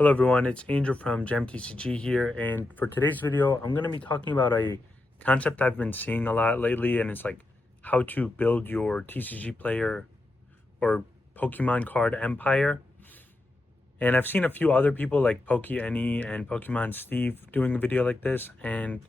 Hello everyone, it's Angel from GemTCG here, and for today's video, I'm going to be talking about a concept I've been seeing a lot lately, and it's like how to build your TCG player or Pokemon card empire. And I've seen a few other people like PokeAny and Pokemon Steve doing a video like this, and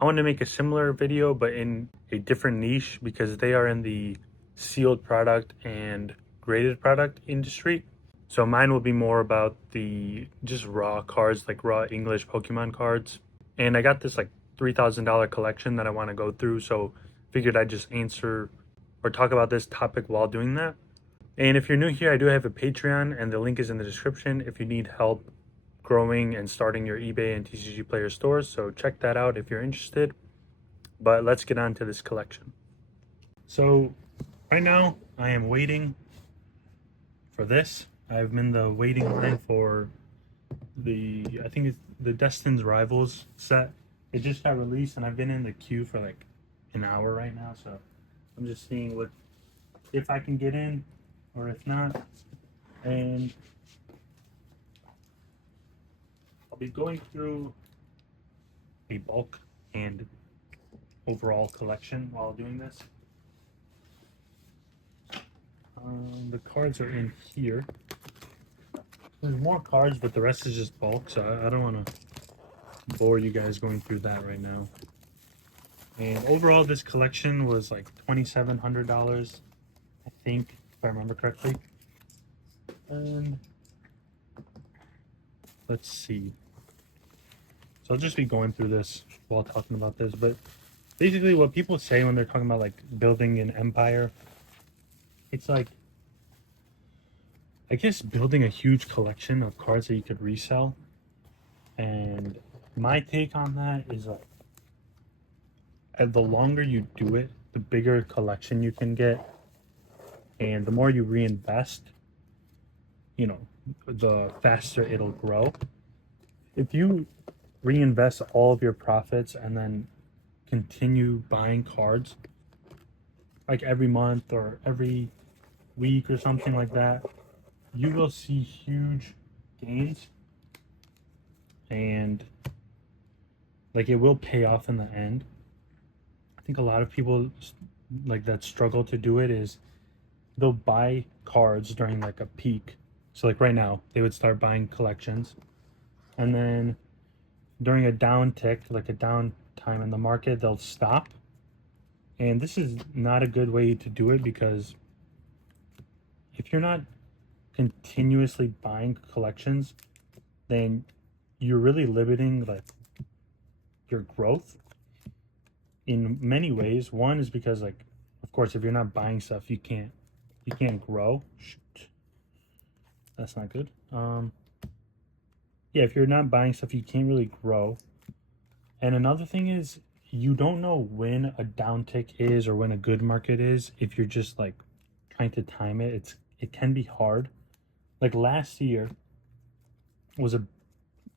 I want to make a similar video but in a different niche because they are in the sealed product and graded product industry. So mine will be more about the just raw cards, like raw English Pokemon cards. And I got this like $3,000 collection that I want to go through. So figured I'd just answer or talk about this topic while doing that. And if you're new here, I do have a Patreon and the link is in the description if you need help growing and starting your eBay and TCG player stores. So check that out if you're interested. But let's get on to this collection. So right now I am waiting for this. I've been in the waiting line for I think it's the Destin's Rivals set. It just got released and I've been in the queue for like an hour right now. So I'm just seeing if I can get in or if not. And I'll be going through a bulk and overall collection while doing this. The cards are in here. There's more cards, but the rest is just bulk, so I don't want to bore you guys going through that right now. And overall, this collection was like $2,700, I think, if I remember correctly. And let's see. So I'll just be going through this while talking about this, but basically what people say when they're talking about like building an empire, it's like, I guess building a huge collection of cards that you could resell. And my take on that is like, the longer you do it, the bigger collection you can get, and the more you reinvest, the faster it'll grow. If you reinvest all of your profits and then continue buying cards like every month or every week or something like that, you will see huge gains, and like it will pay off in the end. I think a lot of people like that struggle to do it is they'll buy cards during like a peak. So like right now they would start buying collections, and then during a down tick, like a down time in the market, they'll stop. And this is not a good way to do it, because if you're not continuously buying collections, then you're really limiting like your growth in many ways. One is because, like, of course, if you're not buying stuff, you can't grow. Shoot. That's not good. Yeah, if you're not buying stuff, you can't really grow. And another thing is, you don't know when a down tick is or when a good market is if you're just like trying to time it. It can be hard. Like last year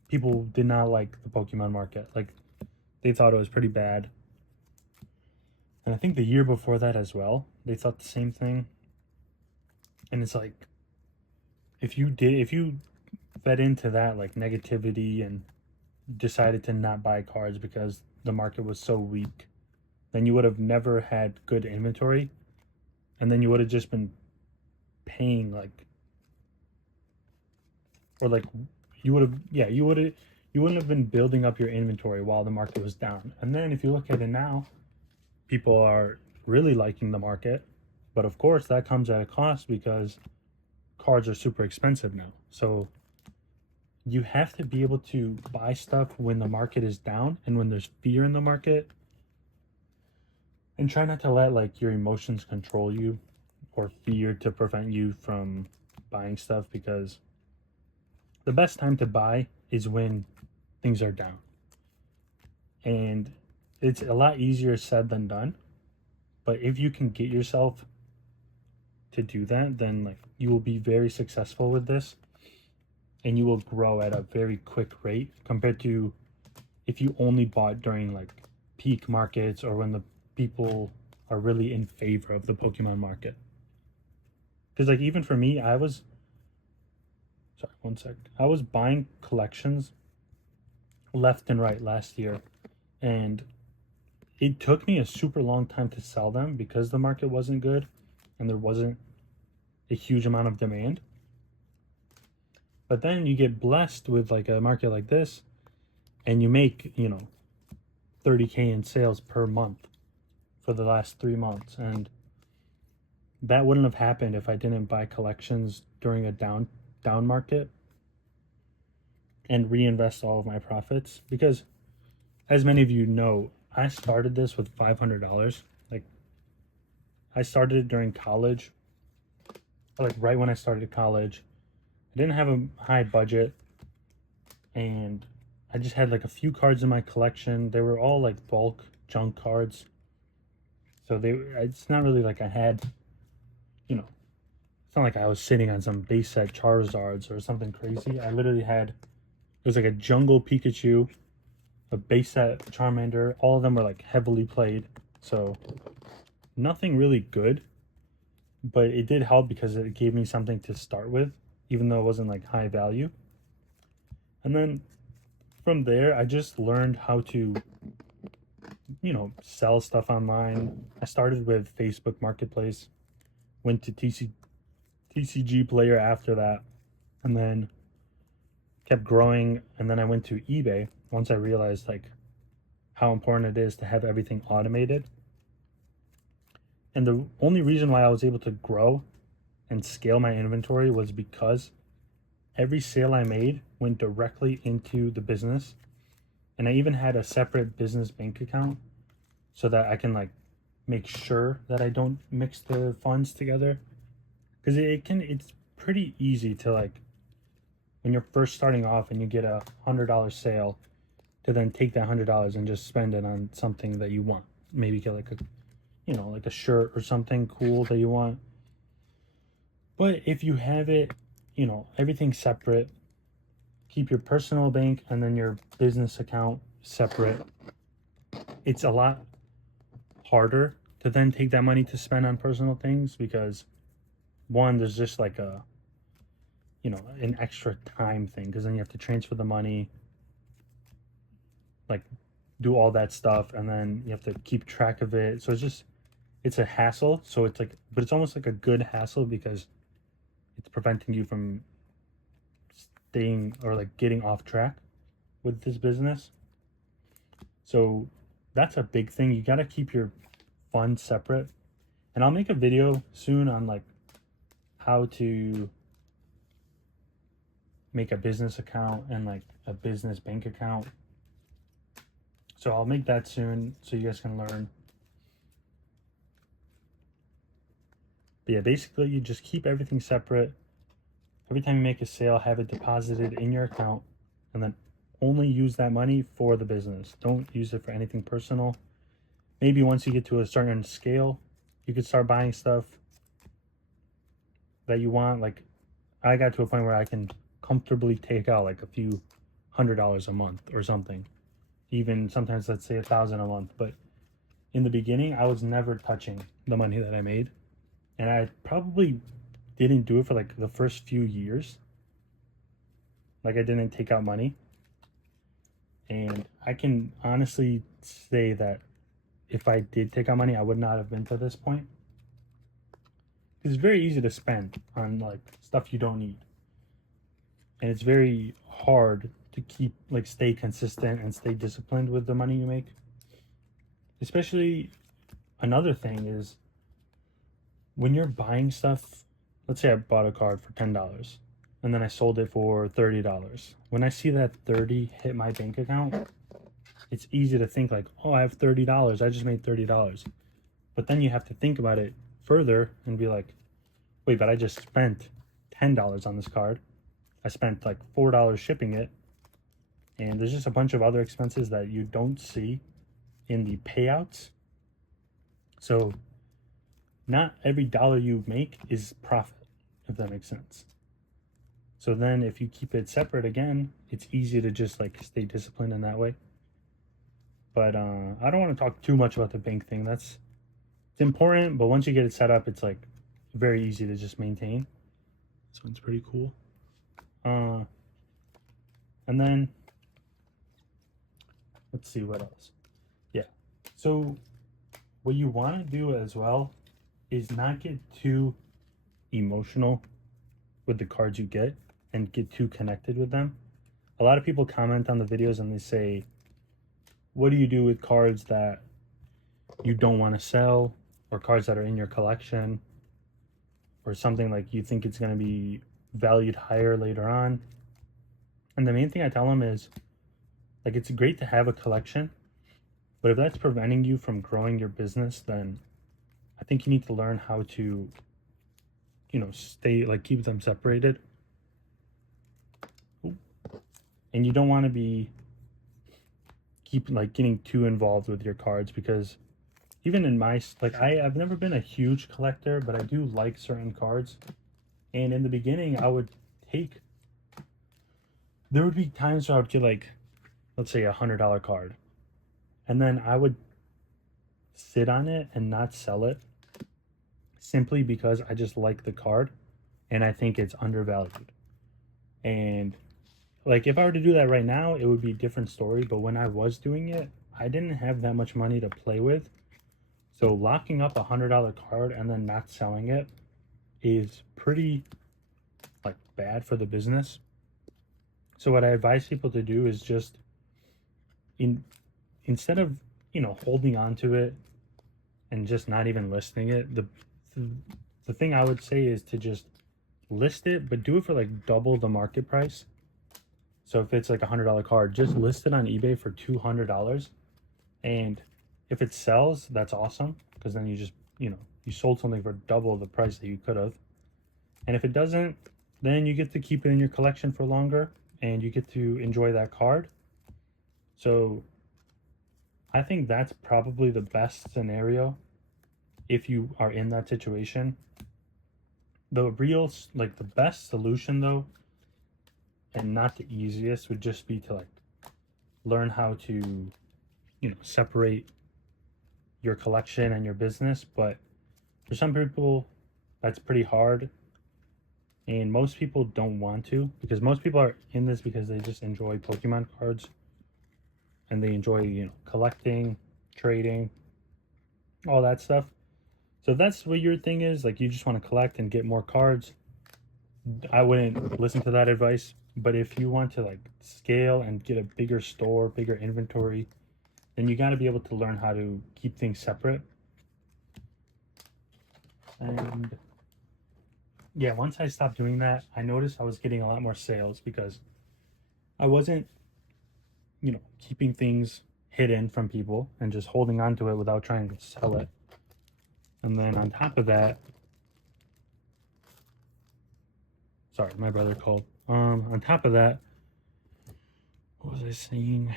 people did not like the Pokemon market. Like they thought it was pretty bad. And I think the year before that as well, they thought the same thing. And it's like, if you fed into that like negativity and decided to not buy cards because the market was so weak, then you would have never had good inventory, and then you would have just been paying like, or like you wouldn't have been building up your inventory while the market was down. And then if you look at it now, people are really liking the market, but of course that comes at a cost because cards are super expensive now. So you have to be able to buy stuff when the market is down and when there's fear in the market, and try not to let like your emotions control you or fear to prevent you from buying stuff, because the best time to buy is when things are down. And it's a lot easier said than done, but if you can get yourself to do that, then like you will be very successful with this, and you will grow at a very quick rate compared to if you only bought during like peak markets or when the people are really in favor of the Pokemon market. Because like even for me, I was Sorry, one sec. I was buying collections left and right last year, and it took me a super long time to sell them because the market wasn't good and there wasn't a huge amount of demand. But then you get blessed with like a market like this and you make, 30K in sales per month for the last 3 months. And that wouldn't have happened if I didn't buy collections during a down market and reinvest all of my profits. Because as many of you know, I started this with $500. Like, I started it during college, like right when I started college. I didn't have a high budget, and I just had like a few cards in my collection. They were all like bulk junk cards. So it's not really like I had, it's not like I was sitting on some base set Charizards or something crazy. I literally had, it was like a jungle Pikachu, a base set Charmander. All of them were like heavily played. So nothing really good, but it did help because it gave me something to start with, even though it wasn't like high value. And then from there, I just learned how to, sell stuff online. I started with Facebook Marketplace, went to TCG Player after that, and then kept growing. And then I went to eBay once I realized like how important it is to have everything automated. And the only reason why I was able to grow and scale my inventory was because every sale I made went directly into the business. And I even had a separate business bank account so that I can like make sure that I don't mix the funds together. Because it's pretty easy to like, when you're first starting off and you get $100 sale, to then take that $100 and just spend it on something that you want. Maybe get like like a shirt or something cool that you want. But if you have it, everything separate, keep your personal bank and then your business account separate, it's a lot harder to then take that money to spend on personal things because one, there's just like an extra time thing because then you have to transfer the money, like do all that stuff, and then you have to keep track of it. So it's a hassle. So it's like, but it's almost like a good hassle because it's preventing you from staying or like getting off track with this business. So that's a big thing. You got to keep your funds separate. And I'll make a video soon on like how to make a business account and like a business bank account. So I'll make that soon so you guys can learn. But yeah, basically you just keep everything separate. Every time you make a sale, have it deposited in your account and then only use that money for the business. Don't use it for anything personal. Maybe once you get to a certain scale, you could start buying stuff that you want. Like I got to a point where I can comfortably take out like a few $100 a month or something. Even sometimes let's say $1,000 a month. But in the beginning, I was never touching the money that I made. And I probably didn't do it for like the first few years. Like I didn't take out money. And I can honestly say that if I did take out money, I would not have been to this point. It's very easy to spend on like stuff you don't need. And it's very hard to keep like stay consistent and stay disciplined with the money you make. Especially another thing is when you're buying stuff, let's say I bought a card for $10 and then I sold it for $30. When I see that 30 hit my bank account, it's easy to think like, oh, I have $30. I just made $30. But then you have to think about it further and be like, wait, but I just spent $10 on this card. I spent like $4 shipping it. And there's just a bunch of other expenses that you don't see in the payouts. So not every dollar you make is profit, if that makes sense. So then if you keep it separate again, it's easy to just like stay disciplined in that way. But I don't want to talk too much about the bank thing. It's important, but once you get it set up, it's like very easy to just maintain. This one's pretty cool. And then let's see what else. Yeah. So what you want to do as well is not get too emotional with the cards you get and get too connected with them. A lot of people comment on the videos and they say, what do you do with cards that you don't want to sell, or cards that are in your collection, or something like you think it's going to be valued higher later on? And the main thing I tell them is, like, it's great to have a collection, but if that's preventing you from growing your business, then I think you need to learn how to, stay, like, keep them separated. And you don't want to be getting too involved with your cards, because even in my, like, I've never been a huge collector, but I do like certain cards. And in the beginning, there would be times where I would get, like, let's say $100 card, and then I would sit on it and not sell it, simply because I just like the card and I think it's undervalued. And like, if I were to do that right now, it would be a different story. But when I was doing it, I didn't have that much money to play with. So locking up $100 card and then not selling it is pretty, like, bad for the business. So what I advise people to do is just, instead of holding on to it and just not even listing it, the thing I would say is to just list it, but do it for like double the market price. So if it's like $100 card, just list it on eBay for $200, and if it sells, that's awesome, because then you just you sold something for double the price that you could have. And if it doesn't, then you get to keep it in your collection for longer and you get to enjoy that card. So I think that's probably the best scenario if you are in that situation. The best solution, though, and not the easiest, would just be to, like, learn how to separate your collection and your business. But for some people, that's pretty hard, and most people don't want to, because most people are in this because they just enjoy Pokemon cards and they enjoy collecting, trading, all that stuff. So if that's what your thing is, like, you just want to collect and get more cards, I wouldn't listen to that advice. But if you want to, like, scale and get a bigger store, bigger inventory, then you got to be able to learn how to keep things separate. And yeah, once I stopped doing that, I noticed I was getting a lot more sales, because I wasn't keeping things hidden from people and just holding on to it without trying to sell it. And then on top of that, sorry, my brother called. On top of that, what was I saying?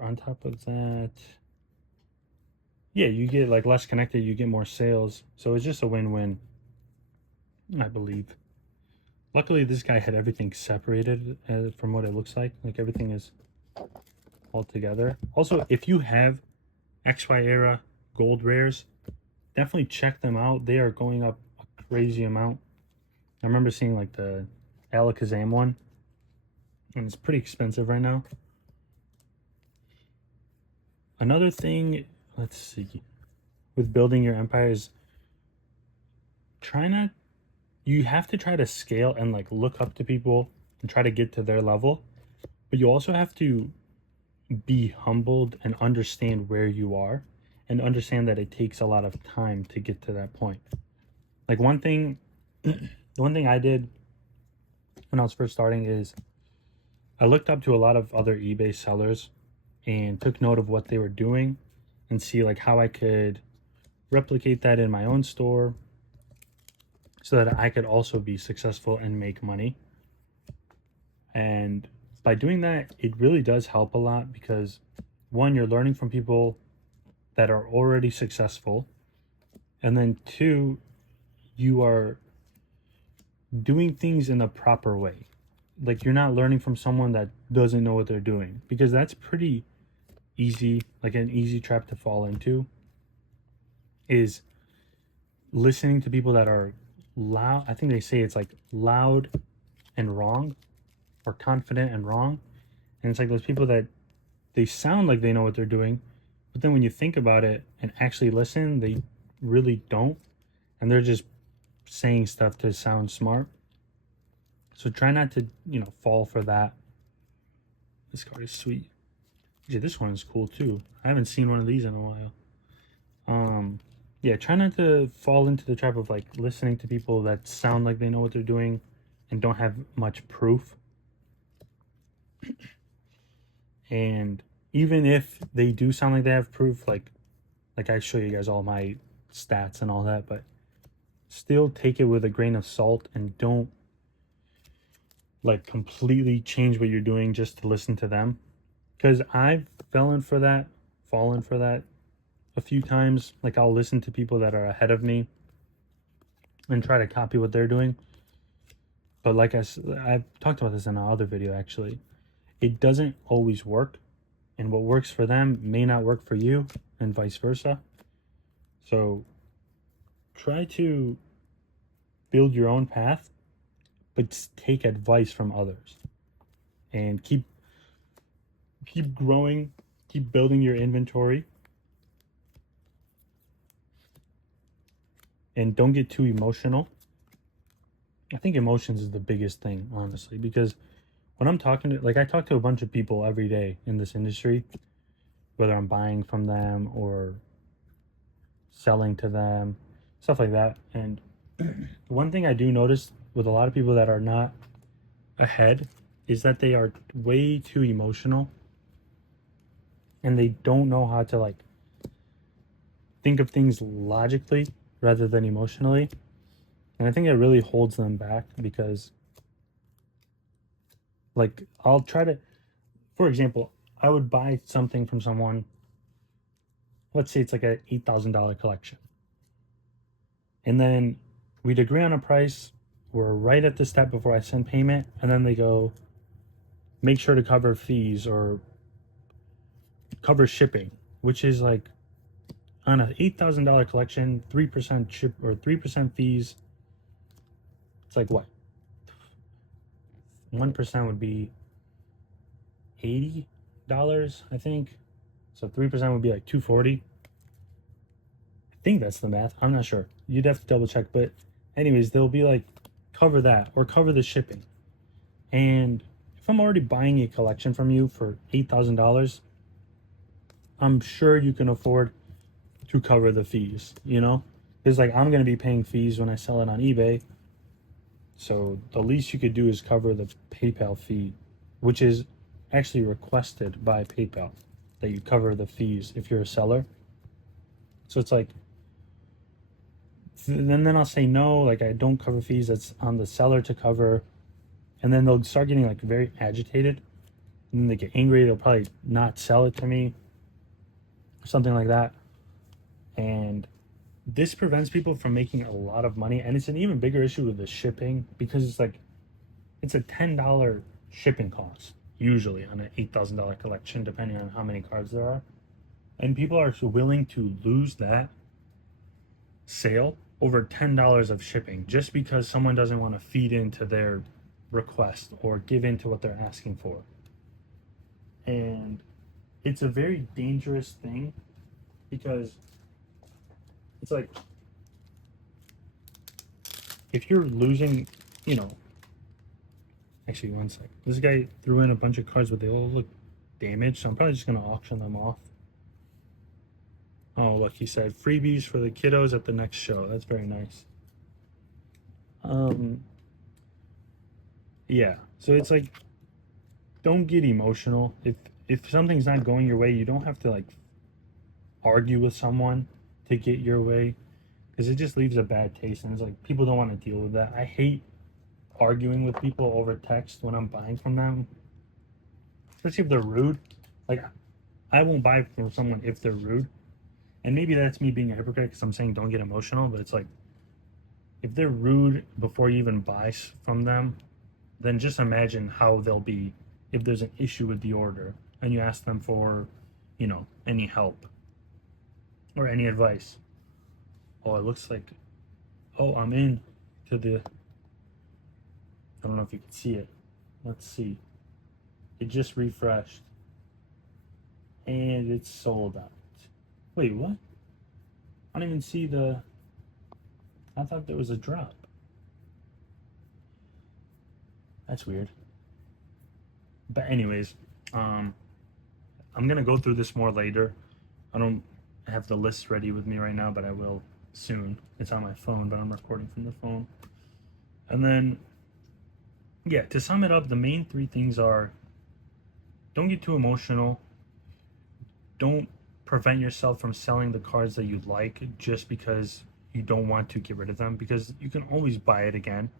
On top of that, yeah, you get, like, less connected, you get more sales. So it's just a win-win, I believe. Luckily, this guy had everything separated, from what it looks like. Like, everything is all together. Also, if you have XY era gold rares, definitely check them out. They are going up a crazy amount. I remember seeing, like, the Alakazam one, and it's pretty expensive right now. Another thing, let's see, with building your empire is you have to try to scale and, like, look up to people and try to get to their level. But you also have to be humbled and understand where you are, and understand that it takes a lot of time to get to that point. Like, the one thing I did when I was first starting is I looked up to a lot of other eBay sellers and took note of what they were doing, and see, like, how I could replicate that in my own store so that I could also be successful and make money. And by doing that, it really does help a lot, because one, you're learning from people that are already successful, and then two, you are doing things in a proper way. Like, you're not learning from someone that doesn't know what they're doing, because that's pretty easy, like an easy trap to fall into, is listening to people that are loud. I think they say it's like loud and wrong, or confident and wrong. And it's like those people that they sound like they know what they're doing, but then when you think about it and actually listen, they really don't. And they're just saying stuff to sound smart. So try not to, fall for that. This card is sweet. Yeah, this one is cool too. I haven't seen one of these in a while. Yeah, try not to fall into the trap of like listening to people that sound like they know what they're doing and don't have much proof. And even if they do sound like they have proof, like I show you guys all my stats and all that, but still take it with a grain of salt and don't like completely change what you're doing just to listen to them. Because I've fallen for that a few times. Like I'll listen to people that are ahead of me and try to copy what they're doing. But like I've talked about this in another video actually. It doesn't always work. And what works for them may not work for you and vice versa. So try to build your own path, but take advice from others. And keep growing, keep building your inventory. And don't get too emotional. I think emotions is the biggest thing, honestly, because when I'm talking to, like, I talk to a bunch of people every day in this industry, whether I'm buying from them or selling to them, stuff like that. And one thing I do notice with a lot of people that are not ahead is that they are way too emotional and they don't know how to like think of things logically rather than emotionally. And I think it really holds them back because like I'll try to, for example, I would buy something from someone. Let's say it's like a $8,000 collection. And then we'd agree on a price. We're right at the step before I send payment. And then they go, make sure to cover fees or cover shipping, which is like on an $8,000 collection, 3% ship or 3% fees. It's like what? 1% would be $80, I think. So 3% would be like $240. I think that's the math. I'm not sure. You'd have to double check. But anyways, they'll be like, cover that or cover the shipping. And if I'm already buying a collection from you for $8,000, I'm sure you can afford to cover the fees, Because like I'm going to be paying fees when I sell it on eBay. So the least you could do is cover the PayPal fee, which is actually requested by PayPal that you cover the fees if you're a seller. So it's like, then I'll say no, like I don't cover fees. That's on the seller to cover. And then they'll start getting like very agitated. And then they get angry. They'll probably not sell it to me, something like that. And this prevents people from making a lot of money. And it's an even bigger issue with the shipping because it's like, it's a $10 shipping cost, usually on an $8,000 collection, depending on how many cards there are. And people are willing to lose that sale over $10 of shipping just because someone doesn't want to feed into their request or give into what they're asking for. And it's a very dangerous thing because it's like if you're losing, actually one sec. This guy threw in a bunch of cards, but they all look damaged, so I'm probably just gonna auction them off. Oh, look, he said freebies for the kiddos at the next show. That's very nice. Yeah. So it's like, don't get emotional. If something's not going your way, you don't have to like argue with someone to get your way, because it just leaves a bad taste, and it's like people don't want to deal with that. I hate arguing with people over text when I'm buying from them, especially if they're rude. Like, I won't buy from someone if they're rude. And maybe that's me being a hypocrite because I'm saying don't get emotional, but it's like, if they're rude before you even buy from them, then just imagine how they'll be if there's an issue with the order and you ask them for, any help or any advice. Oh, it looks like, oh, I'm in to the, I don't know if you can see it. Let's see. It just refreshed. And it's sold out. Wait, what? I don't even see the... I thought there was a drop. That's weird. But anyways, I'm gonna go through this more later. I don't have the list ready with me right now, but I will soon. It's on my phone, but I'm recording from the phone. And then, yeah, to sum it up, the main three things are: don't get too emotional. Don't prevent yourself from selling the cards that you like just because you don't want to get rid of them, because you can always buy it again.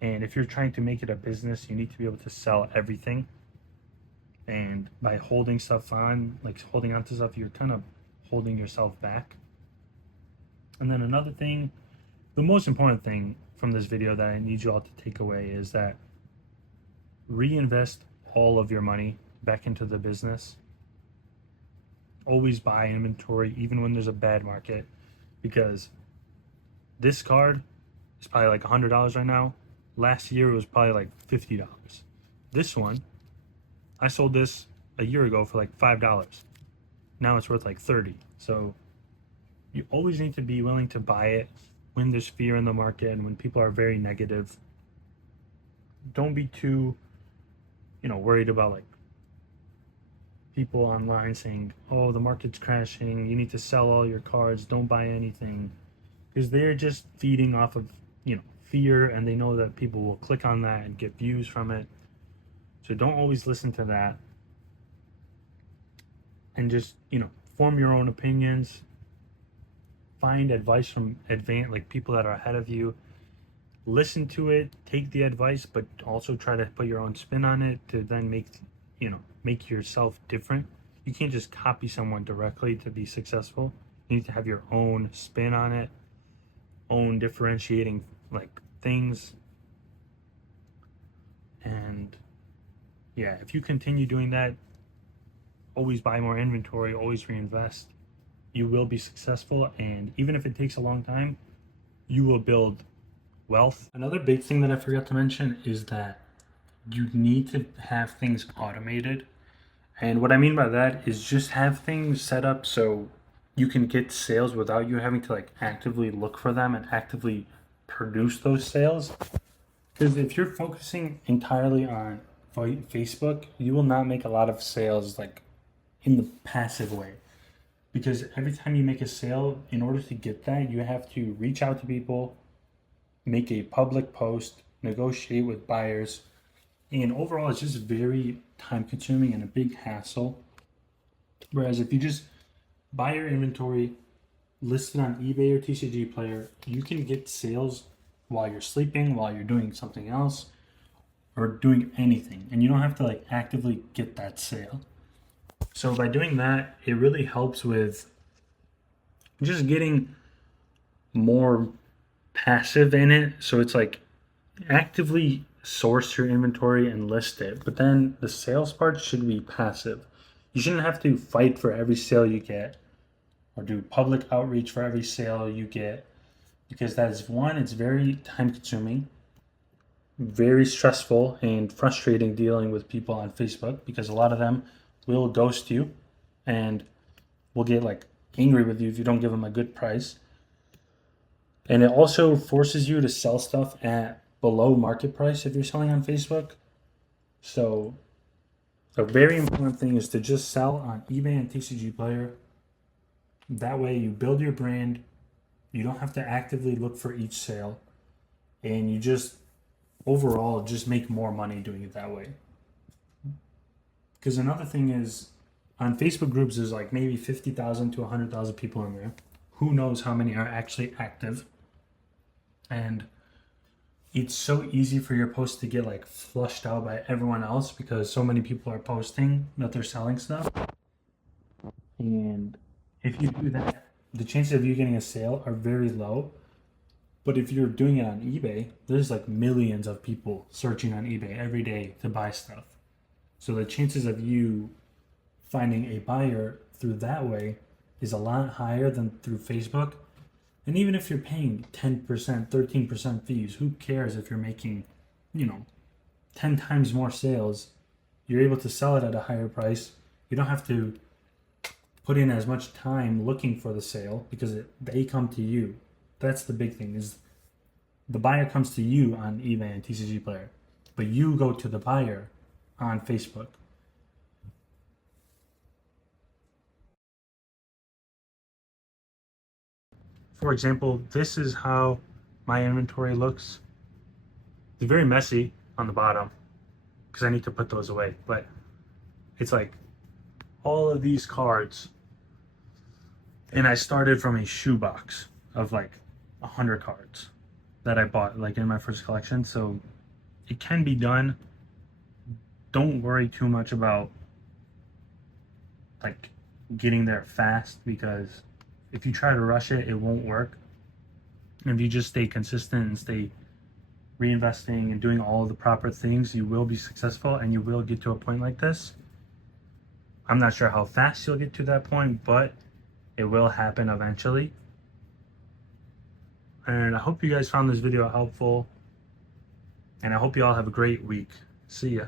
And if you're trying to make it a business, you need to be able to sell everything. And by holding stuff on, like holding on to stuff, you're kind of holding yourself back. And then another thing, the most important thing from this video that I need you all to take away is that reinvest all of your money back into the business. Always buy inventory, even when there's a bad market, because this card is probably like $100 right now. Last year it was probably like $50. This one, I sold this a year ago for like $5. Now it's worth like 30. So you always need to be willing to buy it when there's fear in the market and when people are very negative. Don't be too, worried about like people online saying, oh, the market's crashing, you need to sell all your cards, don't buy anything, because they're just feeding off of fear, and they know that people will click on that and get views from it. So don't always listen to that, and just form your own opinions. Find advice from people that are ahead of you. Listen to it, take the advice, but also try to put your own spin on it to then make yourself different. You can't just copy someone directly to be successful. You need to have your own spin on it, own differentiating things. And yeah, if you continue doing that, always buy more inventory, always reinvest, you will be successful. And even if it takes a long time, you will build wealth. Another big thing that I forgot to mention is that you need to have things automated. And what I mean by that is just have things set up so you can get sales without you having to actively look for them and actively produce those sales. Because if you're focusing entirely on Facebook, you will not make a lot of sales in the passive way. Because every time you make a sale, in order to get that, you have to reach out to people, make a public post, negotiate with buyers, and overall it's just very time consuming and a big hassle. Whereas if you just buy your inventory, list it on eBay or TCG Player, you can get sales while you're sleeping, while you're doing something else, or doing anything, and you don't have to actively get that sale. So by doing that, it really helps with just getting more passive in it. So it's actively source your inventory and list it, but then the sales part should be passive. You shouldn't have to fight for every sale you get or do public outreach for every sale you get, because that is one, it's very time consuming, very stressful and frustrating dealing with people on Facebook, because a lot of them will ghost you and will get angry with you if you don't give them a good price. And it also forces you to sell stuff at below market price if you're selling on Facebook. So a very important thing is to just sell on eBay and TCG Player. That way you build your brand. You don't have to actively look for each sale, and you just overall just make more money doing it that way. Because another thing is, on Facebook groups, there's maybe 50,000 to 100,000 people in there. Who knows how many are actually active? And it's so easy for your post to get flushed out by everyone else, because so many people are posting that they're selling stuff. And if you do that, the chances of you getting a sale are very low. But if you're doing it on eBay, there's millions of people searching on eBay every day to buy stuff. So the chances of you finding a buyer through that way is a lot higher than through Facebook. And even if you're paying 10%, 13% fees, who cares if you're making, 10 times more sales. You're able to sell it at a higher price. You don't have to put in as much time looking for the sale because they come to you. That's the big thing, is the buyer comes to you on eBay and TCG Player, but you go to the buyer on Facebook. For example, this is how my inventory looks. It's very messy on the bottom because I need to put those away, but it's like all of these cards, and I started from a shoebox of like 100 cards that I bought like in my first collection. So it can be done. Don't worry too much about like getting there fast, because if you try to rush it, it won't work. And if you just stay consistent and stay reinvesting and doing all of the proper things, you will be successful and you will get to a point like this. I'm not sure how fast you'll get to that point, but it will happen eventually. And I hope you guys found this video helpful, and I hope you all have a great week. See ya.